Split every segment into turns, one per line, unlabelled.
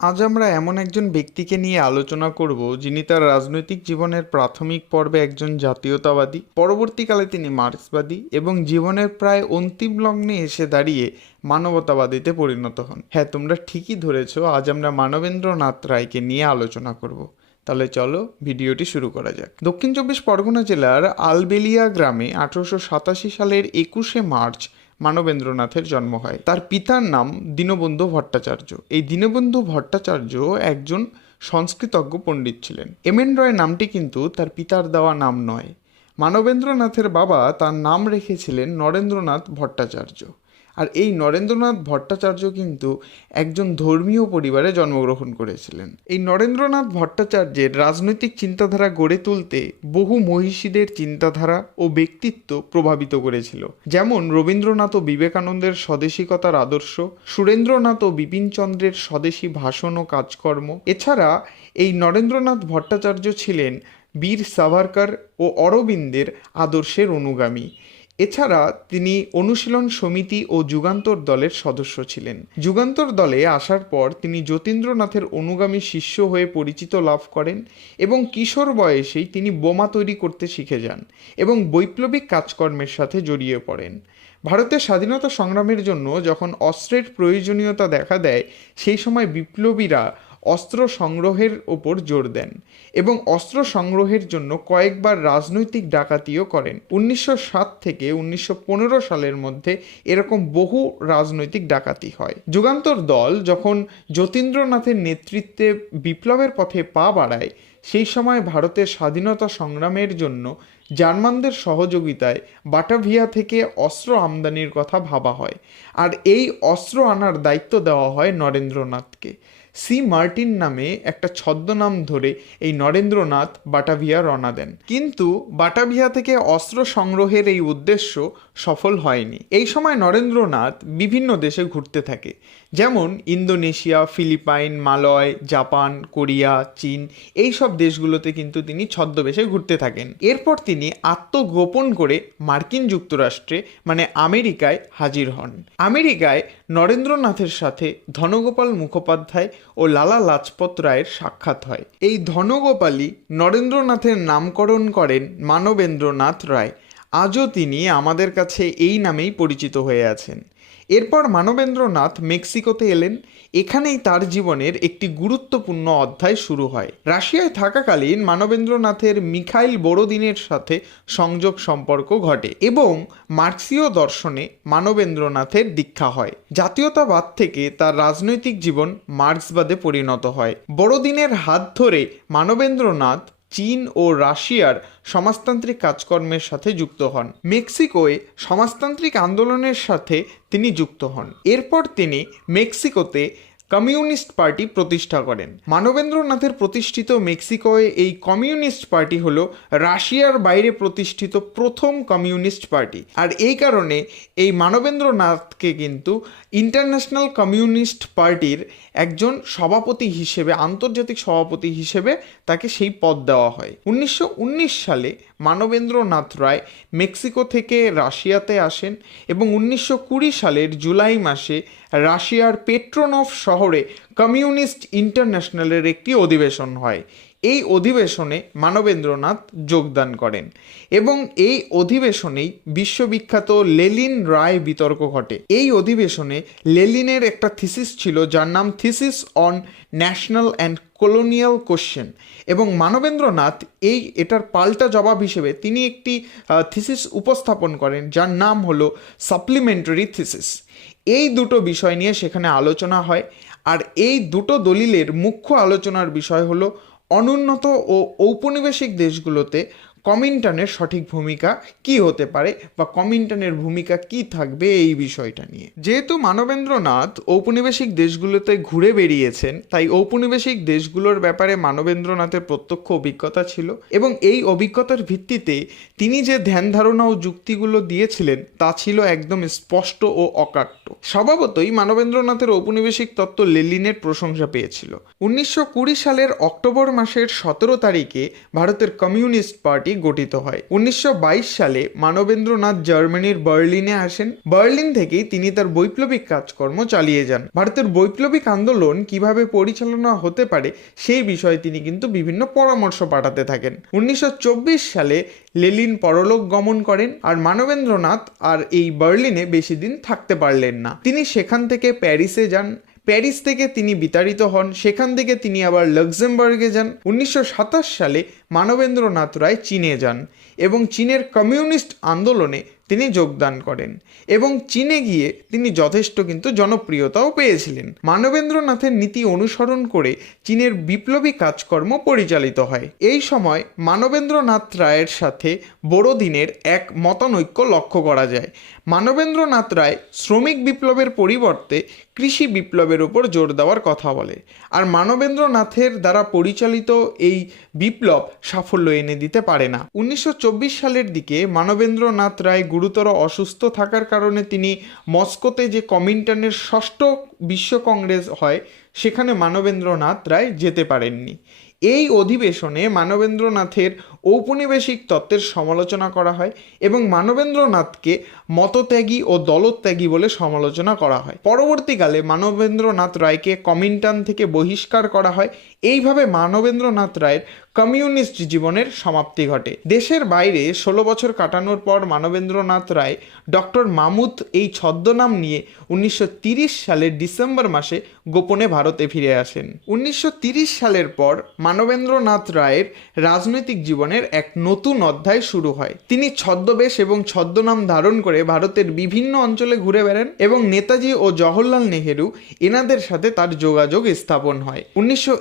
আজ আমরা এমন একজন ব্যক্তিকে নিয়ে আলোচনা করব যিনি তার রাজনৈতিক জীবনের প্রাথমিক পর্বে একজন জাতীয়তাবাদী, পরবর্তীকালে তিনি মার্ক্সবাদী এবং জীবনের প্রায় অন্তিম লগ্নে এসে দাঁড়িয়ে মানবতাবাদীতে পরিণত হন। হ্যাঁ তোমরা ঠিকই ধরেছ, আজ আমরা মানবেন্দ্রনাথ রায়কে নিয়ে আলোচনা করব। তাহলে চলো ভিডিওটি শুরু করা যাক। দক্ষিণ চব্বিশ পরগনা জেলার আলবেলিয়া গ্রামে আঠারোশো সাতাশি সালের একুশে মার্চ মানবেন্দ্রনাথের জন্ম হয়। তার পিতার নাম দীনবন্ধু ভট্টাচার্য। এই দীনবন্ধু ভট্টাচার্য একজন সংস্কৃতজ্ঞ পণ্ডিত ছিলেন। এম এন রয় নামটি কিন্তু তার পিতার দেওয়া নাম নয়। মানবেন্দ্রনাথের বাবা তার নাম রেখেছিলেন নরেন্দ্রনাথ ভট্টাচার্য। আর এই নরেন্দ্রনাথ ভট্টাচার্য কিন্তু একজন ধর্মীয় পরিবারে জন্মগ্রহণ করেছিলেন। এই নরেন্দ্রনাথ ভট্টাচার্যের রাজনৈতিক চিন্তাধারা গড়ে তুলতে বহু মহিষীদের চিন্তাধারা ও ব্যক্তিত্ব প্রভাবিত করেছিল। যেমন রবীন্দ্রনাথ ও বিবেকানন্দের স্বদেশিকতার আদর্শ, সুরেন্দ্রনাথ ও বিপিনচন্দ্রের স্বদেশী ভাষণ ও কাজকর্ম। এছাড়া এই নরেন্দ্রনাথ ভট্টাচার্য ছিলেন বীর সাভারকার ও অরবিন্দের আদর্শের অনুগামী। এছাড়া তিনি অনুশীলন সমিতি ও যুগান্তর দলের সদস্য ছিলেন। যুগান্তর দলে আসার পর তিনি যতীন্দ্রনাথের অনুগামী শিষ্য হয়ে পরিচিত লাভ করেন এবং কিশোর বয়সেই তিনি বোমা তৈরি করতে শিখে যান এবং বৈপ্লবিক কাজকর্মের সাথে জড়িয়ে পড়েন। ভারতের স্বাধীনতা সংগ্রামের জন্য যখন অস্ত্রের প্রয়োজনীয়তা দেখা দেয়, সেই সময় বিপ্লবীরা অস্ত্র সংগ্রহের ওপর জোর দেন এবং অস্ত্র সংগ্রহের জন্য কয়েকবার রাজনৈতিক ডাকাতিও করেন। উনিশশো সাত থেকে উনিশশো পনেরো সালের মধ্যে এরকম বহু রাজনৈতিক ডাকাতি হয়। যুগান্তর দল যখন যতীন্দ্রনাথের নেতৃত্বে বিপ্লবের পথে পা বাড়ায়, সেই সময় ভারতের স্বাধীনতা সংগ্রামের জন্য জার্মানদের সহযোগিতায় বাটাভিয়া থেকে অস্ত্র আমদানির কথা ভাবা হয়। আর এই অস্ত্র আনার দায়িত্ব দেওয়া হয় নরেন্দ্রনাথকে। সি মার্টিন নামে একটা ছদ্মনাম ধরে এই নরেন্দ্রনাথ বাটাভিয়া রওনা দেন। কিন্তু বাটাভিয়া থেকে অস্ত্র সংগ্রহের এই উদ্দেশ্য সফল হয়নি। এই সময় নরেন্দ্রনাথ বিভিন্ন দেশে ঘুরতে থাকে। যেমন Indonesia, Philippine, Malay, Japan, Korea, চীন এই সব দেশগুলোতে কিন্তু তিনি ছদ্মবেশে ঘুরতে থাকেন। এরপর তিনি আত্মগোপন করে মার্কিন যুক্তরাষ্ট্রে মানে আমেরিকায় হাজির হন। আমেরিকায় নরেন্দ্রনাথের সাথে ধনগোপাল মুখোপাধ্যায় ও লালা লাজপত রায়ের সাক্ষাৎ হয়। এই ধনগোপালই নরেন্দ্রনাথের নামকরণ করেন মানবেন্দ্রনাথ রায়। আজও তিনি আমাদের কাছে এই নামেই পরিচিত হয়ে আছেন। এরপর মানবেন্দ্রনাথ মেক্সিকোতে এলেন। এখানেই তার জীবনের একটি গুরুত্বপূর্ণ অধ্যায় শুরু হয়। রাশিয়ায় থাকাকালীন মানবেন্দ্রনাথের মিখাইল বড়দিনের সাথে সংযোগ সম্পর্ক ঘটে এবং মার্ক্সীয় দর্শনে মানবেন্দ্রনাথের দীক্ষা হয়। জাতীয়তাবাদ থেকে তার রাজনৈতিক জীবন মার্ক্সবাদে পরিণত হয়। বড়দিনের হাত ধরে মানবেন্দ্রনাথ চীন ও রাশিয়ার সমাজতান্ত্রিক কাজকর্মের সাথে যুক্ত হন। মেক্সিকোয় সমাজতান্ত্রিক আন্দোলনের সাথে তিনি যুক্ত হন। এরপর তিনি মেক্সিকোতে কমিউনিস্ট পার্টি প্রতিষ্ঠা করেন। মানবেন্দ্রনাথের প্রতিষ্ঠিত মেক্সিকোয় এই কমিউনিস্ট পার্টি হল রাশিয়ার বাইরে প্রতিষ্ঠিত প্রথম কমিউনিস্ট পার্টি। আর এই কারণে এই মানবেন্দ্রনাথকে কিন্তু ইন্টারন্যাশনাল কমিউনিস্ট পার্টির একজন সভাপতি হিসেবে, আন্তর্জাতিক সভাপতি হিসেবে তাকে সেই পদ দেওয়া হয়। উনিশশো উনিশ সালে মানবেন্দ্রনাথ রায় মেক্সিকো থেকে রাশিয়াতে আসেন এবং উনিশশো কুড়ি সালের জুলাই মাসে রাশিয়ার পেট্রোনফ শহরে কমিউনিস্ট ইন্টারন্যাশনালের একটি অধিবেশন হয়। এই অধিবেশনে মানবেন্দ্রনাথ যোগদান করেন এবং এই অধিবেশনেই বিশ্ববিখ্যাত লেলিন রায় বিতর্ক ঘটে। এই অধিবেশনে লেলিনের একটা থিসিস ছিল যার নাম thesis on national and colonial question এবং মানবেন্দ্রনাথ এই এটার পাল্টা জবাব হিসেবে তিনি একটি থিসিস উপস্থাপন করেন, যার নাম হলো সাপ্লিমেন্টারি থিসিস এই দুটো বিষয় নিয়ে সেখানে আলোচনা হয়, আর এই দুটো দলিলের মুখ্য আলোচনার বিষয় হলো অনুন্নত ও ঔপনিবেশিক দেশগুলোতে কমিন্টানের সঠিক ভূমিকা কি হতে পারে বা কমিন্টানের ভূমিকা কি থাকবে এই বিষয়টা নিয়ে? যেহেতু মানবেন্দ্রনাথ ঔপনিবেশিক দেশগুলোতে ঘুরে বেরিয়েছেন তাই ঔপনিবেশিক দেশগুলোর ব্যাপারে মানবেন্দ্রনাথের প্রত্যক্ষ অভিজ্ঞতা ছিল এবং এই অভিজ্ঞতার ভিত্তিতে তিনি যে ধ্যান ধারণা ও যুক্তিগুলো দিয়েছিলেন তা ছিল একদম স্পষ্ট ও অকাট্য। স্বভাবতই মানবেন্দ্রনাথের ঔপনিবেশিক তত্ত্ব লেলিনের প্রশংসা পেয়েছিল। উনিশশো কুড়ি সালের অক্টোবর মাসের সতেরো তারিখে ভারতের কমিউনিস্ট পার্টি গঠিত হয়। উনিশশো বাইশ সালে মানবেন্দ্রনাথ জার্মানির বার্লিনে আসেন। বার্লিন থেকেই তিনি তার বৈপ্লবিক কাজকর্ম চালিয়ে যান। ভারতের বৈপ্লবিক আন্দোলন কীভাবে পরিচালনা হতে পারে সেই বিষয়ে তিনি কিন্তু বিভিন্ন পরামর্শ পাঠাতে থাকেন। উনিশশো চব্বিশ সালে লেলিন পরলোক গমন করেন আর মানবেন্দ্রনাথ আর এই বার্লিনে বেশি দিন থাকতে পারলেন না। তিনি সেখান থেকে প্যারিসে যান। প্যারিস থেকে তিনি বিতাড়িত হন। সেখান থেকে তিনি আবার লাক্সেমবার্গে যান। উনিশশো সাতাশ সালে মানবেন্দ্রনাথ রায় চীনে যান এবং চীনের কমিউনিস্ট আন্দোলনে তিনি যোগদান করেন এবং চীনে গিয়ে তিনি যথেষ্ট কিন্তু জনপ্রিয়তাও পেয়েছিলেন। মানবেন্দ্রনাথের নীতি অনুসরণ করে চীনের বিপ্লবী কাজকর্ম পরিচালিত হয়। এই সময় মানবেন্দ্রনাথ রায়ের সাথে বড়দিনের এক মতানৈক্য লক্ষ্য করা যায়। মানবেন্দ্রনাথ রায় শ্রমিক বিপ্লবের পরিবর্তে কৃষি বিপ্লবের উপর জোর দেওয়ার কথা বলে আর মানবেন্দ্রনাথের দ্বারা পরিচালিত এই বিপ্লব সাফল্য এনে দিতে পারে না। উনিশশো চব্বিশ সালের দিকে মানবেন্দ্রনাথ রায় গুরুতর অসুস্থ থাকার কারণে তিনি মস্কোতে যে কমিন্টানের ষষ্ঠ বিশ্ব কংগ্রেস হয়, সেখানে মানবেন্দ্রনাথ রায় যেতে পারেননি। এই অধিবেশনে মানবেন্দ্রনাথের ঔপনিবেশিক তত্ত্বের সমালোচনা করা হয় এবং মানবেন্দ্রনাথকে মতত্যাগী ও দলত্যাগী বলে সমালোচনা করা হয়। পরবর্তীকালে মানবেন্দ্রনাথ রায়কে কমিন্টান থেকে বহিষ্কার করা হয় এইভাবে মানবেন্দ্রনাথ রায়ের কমিউনিস্ট জীবনের সমাপ্তি ঘটে। দেশের বাইরে ষোলো বছর কাটানোর পর মানবেন্দ্রনাথ রায় ডক্টর মামুদ এই ছদ্মনাম নিয়ে উনিশশো সালের ডিসেম্বর মাসে গোপনে ভারতে ফিরে আসেন। উনিশশো সালের পর মানবেন্দ্রনাথ রায়ের রাজনৈতিক জীবনের এক নতুন অধ্যায় শুরু হয়। তিনি ছদ্মবেশ এবং ছদ্মনাম ধারণ করে ভারতের বিভিন্ন অঞ্চলে ঘুরে বেড়ান এবং নেতাজি ও জওহরলাল নেহেরু এনাদের সাথে তার যোগাযোগ স্থাপন হয়। উনিশশো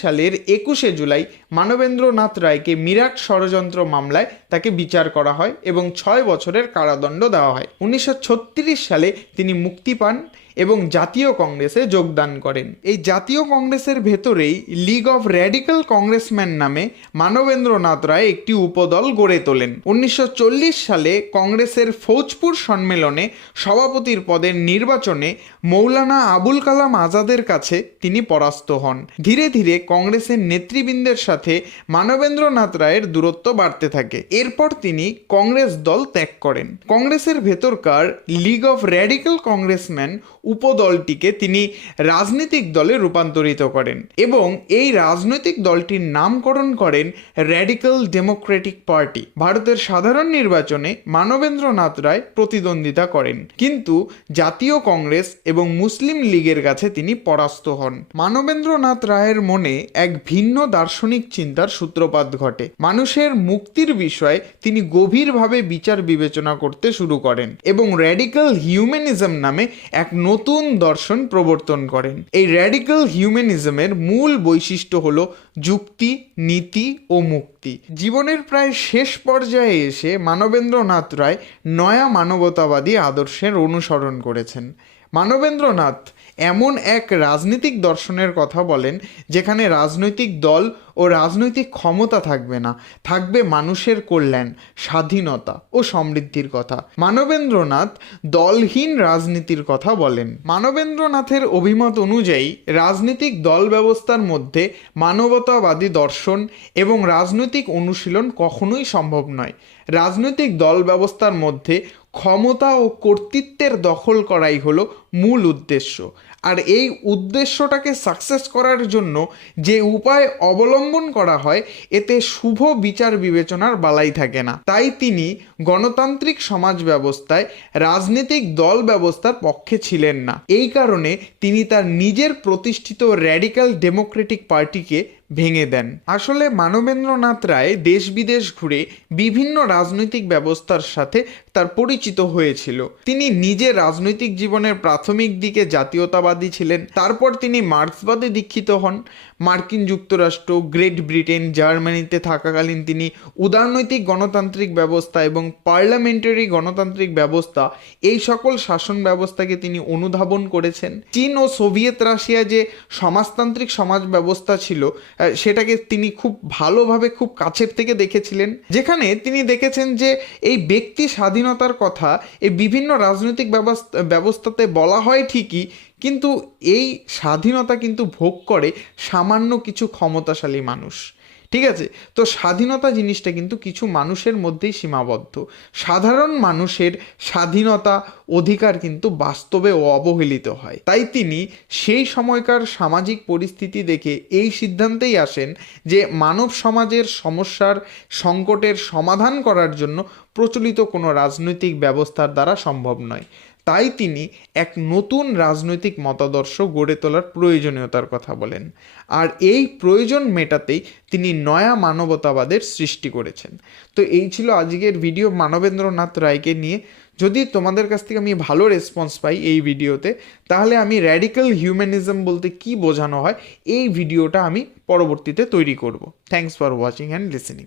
সালের একুশে জুলাই মানবেন্দ্রনাথ রায়কে মিরাট ষড়যন্ত্র মামলায় তাকে বিচার করা হয় এবং ছয় বছরের কারাদণ্ড দেওয়া হয়। উনিশশো ছত্রিশ সালে তিনি মুক্তি পান এবং জাতীয় কংগ্রেসে যোগদান করেন। এই জাতীয় কংগ্রেসের ভেতরেই লিগ অফ র্যাডিক্যাল কংগ্রেসম্যান নামে মানবেন্দ্রনাথ রায় একটি উপদল গড়ে তোলেন। উনিশশো চল্লিশ সালে কংগ্রেসের ফৌজপুর সম্মেলনে সভাপতির পদের নির্বাচনে মৌলানা আবুল কালাম আজাদের কাছে তিনি পরাস্ত হন। ধীরে ধীরে ধীরে কংগ্রেসের নেতৃবৃন্দের সাথে মানবেন্দ্রনাথ রায়ের দূরত্ব বাড়তে থাকে। এরপর তিনি কংগ্রেস দল ত্যাগ করেন। কংগ্রেসের ভেতরকার লিগ অফ র্যাডিক্যাল কংগ্রেসম্যান উপদলটিকে তিনি রাজনৈতিক দলে রূপান্তরিত করেন এবং এই রাজনৈতিক দলটির নামকরণ করেন র্যাডিক্যাল ডেমোক্রেটিক পার্টি। ভারতের সাধারণ নির্বাচনে মানবেন্দ্রনাথ রায় প্রতিদ্বন্দ্বিতা করেন। কিন্তু জাতীয় কংগ্রেস এবং মুসলিম লীগের কাছে তিনি পরাস্ত হন। মানবেন্দ্রনাথ রায়ের মনে এক ভিন্ন দার্শনিক চিন্তার সূত্রপাত ঘটে। মানুষের মুক্তির বিষয়ে তিনি গভীরভাবে বিচার বিবেচনা করতে শুরু করেন এবং র্যাডিক্যাল হিউম্যানিজম নামে এক নতুন দর্শন প্রবর্তন করেন। এই র্যাডিক্যাল হিউম্যানিজমের মূল বৈশিষ্ট্য হল যুক্তি, নীতি ও মুক্তি। জীবনের প্রায় শেষ পর্যায়ে এসে মানবেন্দ্রনাথ রায় নয়া মানবতাবাদী আদর্শের অনুসরণ করেছেন। মানবেন্দ্রনাথ এমন এক রাজনৈতিক দর্শনের কথা বলেন, যেখানে রাজনৈতিক দল ও রাজনৈতিক ক্ষমতা থাকবে না। থাকবে মানুষের কল্যাণ, স্বাধীনতা ও সমৃদ্ধির কথা। মানবেন্দ্রনাথ দলহীন রাজনীতির কথা বলেন। মানবেন্দ্রনাথের অভিমত অনুযায়ী, রাজনৈতিক দল ব্যবস্থার মধ্যে মানবতাবাদী দর্শন এবং রাজনৈতিক অনুশীলন কখনোই সম্ভব নয়। রাজনৈতিক দল ব্যবস্থার মধ্যে ক্ষমতা ও কর্তৃত্বের দখল করাই হলো মূল উদ্দেশ্য। আর এই উদ্দেশ্যটাকে সাকসেস করার জন্য যে উপায় অবলম্বন করা হয়, এতে শুভ বিচার বিবেচনার বালাই থাকে না। তাই তিনি গণতান্ত্রিক সমাজ ব্যবস্থায় রাজনৈতিক দল ব্যবস্থার পক্ষে ছিলেন না। এই কারণে তিনি তার নিজের প্রতিষ্ঠিত র্যাডিক্যাল ডেমোক্রেটিক পার্টিকে ভেঙে দেন। আসলে মানবেন্দ্রনাথ রায় দেশ বিদেশ ঘুরে বিভিন্ন রাজনৈতিক ব্যবস্থার সাথে তার পরিচিত হয়েছিল। তিনি নিজে রাজনৈতিক জীবনের প্রাথমিক দিকে জাতীয়তাবাদী ছিলেন। তারপর তিনি মার্ক্সবাদে দীক্ষিত হন। মার্কিন যুক্তরাষ্ট্র, গ্রেট ব্রিটেন, জার্মানিতে থাকাকালীন তিনি উদারনৈতিক গণতান্ত্রিক ব্যবস্থা এবং পার্লামেন্টারি গণতান্ত্রিক ব্যবস্থা, এই সকল শাসন ব্যবস্থাকে তিনি অনুধাবন করেছেন। চীন ও সোভিয়েত রাশিয়া যে সমাজতান্ত্রিক সমাজ ব্যবস্থা ছিল সেটাকে তিনি খুব ভালোভাবে খুব কাছের থেকে দেখেছিলেন। যেখানে তিনি দেখেছেন যে এই ব্যক্তি স্বাধীনতার কথা, এই বিভিন্ন রাজনৈতিক ব্যবস্থা, ব্যবস্থাতে বলা হয় ঠিকই কিন্তু এই স্বাধীনতা কিন্তু ভোগ করে সামান্য কিছু ক্ষমতাশালী মানুষ। ঠিক আছে? তো স্বাধীনতা জিনিসটা কিন্তু কিছু মানুষের মধ্যেই সীমাবদ্ধ। সাধারণ মানুষের স্বাধীনতা অধিকার কিন্তু বাস্তবে অবহেলিত হয়। তাই তিনি সেই সময়কার সামাজিক পরিস্থিতি দেখে এই সিদ্ধান্তেই আসেন যে মানব সমাজের সমস্যার সংকটের সমাধান করার জন্য প্রচলিত কোনো রাজনৈতিক ব্যবস্থার দ্বারা সম্ভব নয়। তাই তিনি এক নতুন রাজনৈতিক মতাদর্শ গড়ে তোলার প্রয়োজনীয়তার কথা বলেন। আর এই প্রয়োজন মেটাতেই তিনি নয়া মানবতাবাদের সৃষ্টি করেছেন। তো এই ছিল আজকের ভিডিও মানবেন্দ্রনাথ রায়কে নিয়ে। যদি তোমাদের কাছ থেকে আমি ভালো রেসপন্স পাই এই ভিডিওতে, তাহলে আমি র্যাডিক্যাল হিউম্যানিজম বলতে কি বোঝানো হয়, এই ভিডিওটা আমি পরবর্তীতে তৈরি করব। Thanks for watching and listening